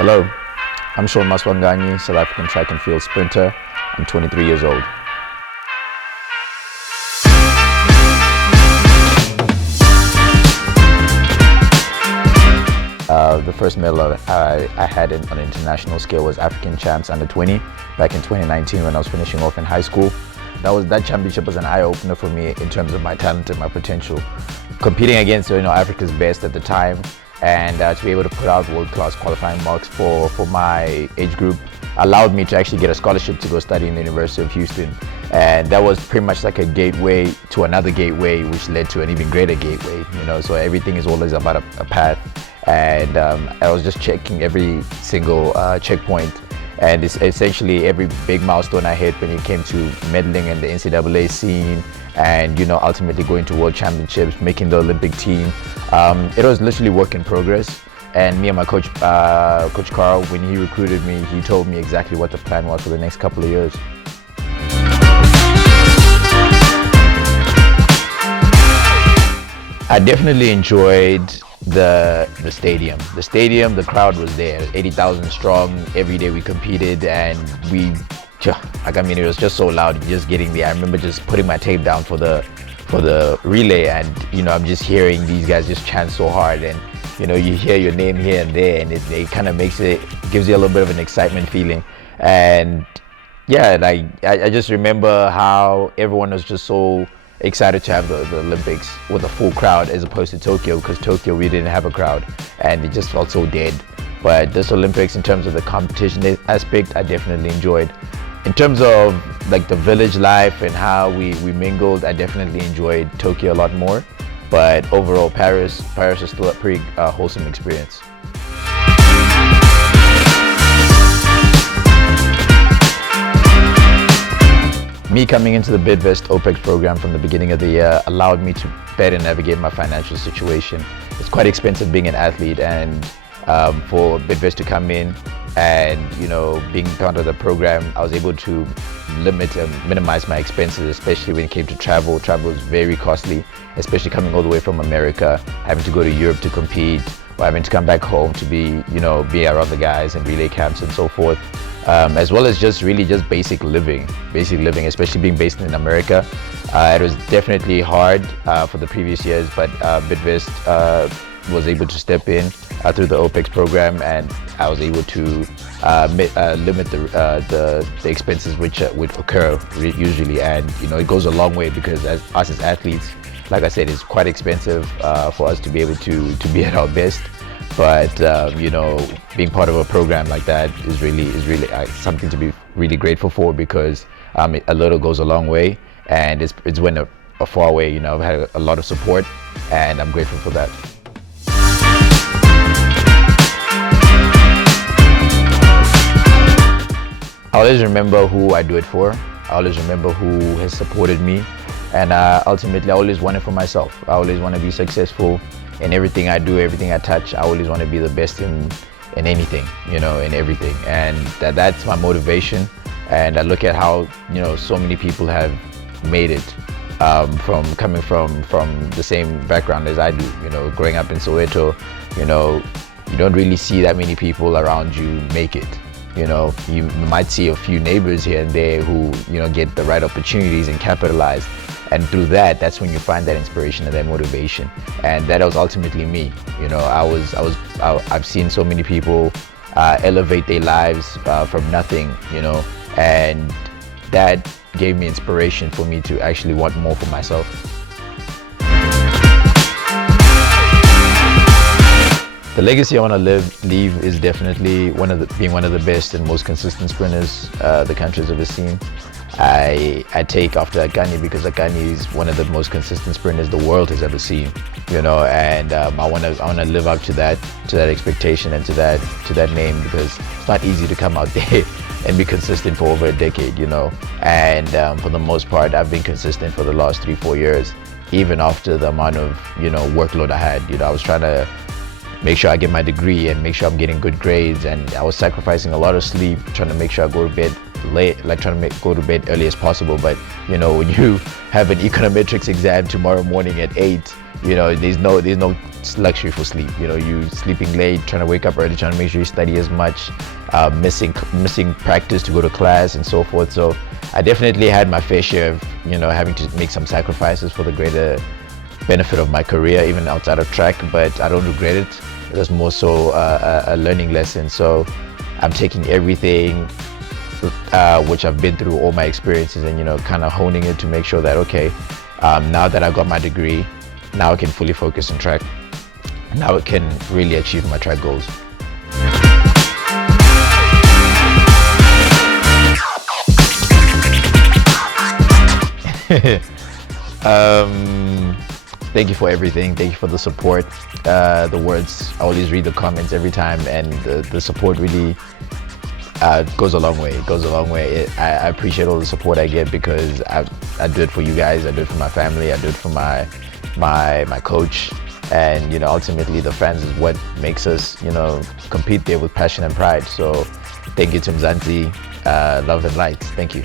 Hello, I'm Shaun Maswanganyi, South African track and field sprinter. I'm 23 years old. The first medal I had on an international scale was African Champs Under 20 back in 2019 when I was finishing off in high school. That championship was an eye-opener for me in terms of my talent and my potential. Competing against Africa's best at the time, and to be able to put out world-class qualifying marks for my age group allowed me to actually get a scholarship to go study in the University of Houston. And that was pretty much like a gateway to another gateway, which led to an even greater gateway, so everything is always about a path. And I was just checking every single checkpoint, and it's essentially every big milestone I hit when it came to medaling in the NCAA scene, and ultimately going to world championships, making the Olympic team. It was literally work in progress. And me and my coach, Coach Carl, when he recruited me, he told me exactly what the plan was for the next couple of years. I definitely enjoyed the stadium. The crowd was there, 80,000 strong. Every day we competed, and it was just so loud just getting there. I remember just putting my tape down for the relay, and I'm just hearing these guys just chant so hard, and you hear your name here and there, and it kind of gives you a little bit of an excitement feeling. And yeah, I just remember how everyone was just so excited to have the Olympics with a full crowd, as opposed to Tokyo, because Tokyo we didn't have a crowd and it just felt so dead. But this Olympics, in terms of the competition aspect, I definitely enjoyed. In terms of the village life and how we mingled, I definitely enjoyed Tokyo a lot more. But overall, Paris is still a pretty wholesome experience. Me coming into the Bidvest OPEX program from the beginning of the year allowed me to better navigate my financial situation. It's quite expensive being an athlete, and for Bidvest to come in and being part of the program, I was able to limit and minimize my expenses, especially when it came to travel. Travel is very costly, especially coming all the way from America, having to go to Europe to compete, or having to come back home to be around the guys and relay camps and so forth. As well as just basic living, especially being based in America. It was definitely hard for the previous years, but Bidvest was able to step in through the OPEX program, and I was able to limit the expenses which would occur usually. And it goes a long way, because as athletes, like I said, it's quite expensive for us to be able to be at our best. But being part of a program like that is really something to be really grateful for, because a little goes a long way, and it's when a far way. I've had a lot of support, and I'm grateful for that. I always remember who I do it for. I always remember who has supported me, and ultimately I always want it for myself. I always want to be successful in everything I do, everything I touch. I always want to be the best in anything, in everything, and that's my motivation. And I look at how so many people have made it, from coming from the same background as I do. Growing up in Soweto, you don't really see that many people around you make it. You might see a few neighbors here and there who get the right opportunities and capitalize. And through that's when you find that inspiration and that motivation. And that was ultimately me. I've seen so many people elevate their lives from nothing, and that gave me inspiration for me to actually want more for myself. The legacy I want to leave is definitely being one of the best and most consistent sprinters the country's ever seen. I take after Akani, because Akani is one of the most consistent sprinters the world has ever seen, and I want to live up to that expectation and to that name, because it's not easy to come out there and be consistent for over a decade, and for the most part I've been consistent for the last 3-4 years, even after the amount of workload I had. I was trying to make sure I get my degree and make sure I'm getting good grades, and I was sacrificing a lot of sleep trying to make sure I go to bed late, like trying to go to bed early as possible. But you know, when you have an econometrics exam tomorrow morning at 8, you know, there's no luxury for sleep. You know, you sleeping late, trying to wake up early, trying to make sure you study as much, missing practice to go to class and so forth. So I definitely had my fair share of, you know, having to make some sacrifices for the greater benefit of my career, even outside of track. But I don't regret it. It was more so a learning lesson. So I'm taking everything which I've been through, all my experiences, and, you know, kind of honing it to make sure that, okay, now that I got my degree, now I can fully focus on track. Now I can really achieve my track goals. Thank you for everything. Thank you for the support, the words. I always read the comments every time, and the support really goes a long way. It goes a long way. I appreciate all the support I get, because I do it for you guys. I do it for my family. I do it for my coach, and, you know, ultimately the fans is what makes us, you know, compete there with passion and pride. So thank you to Mzansi, love and light. Thank you.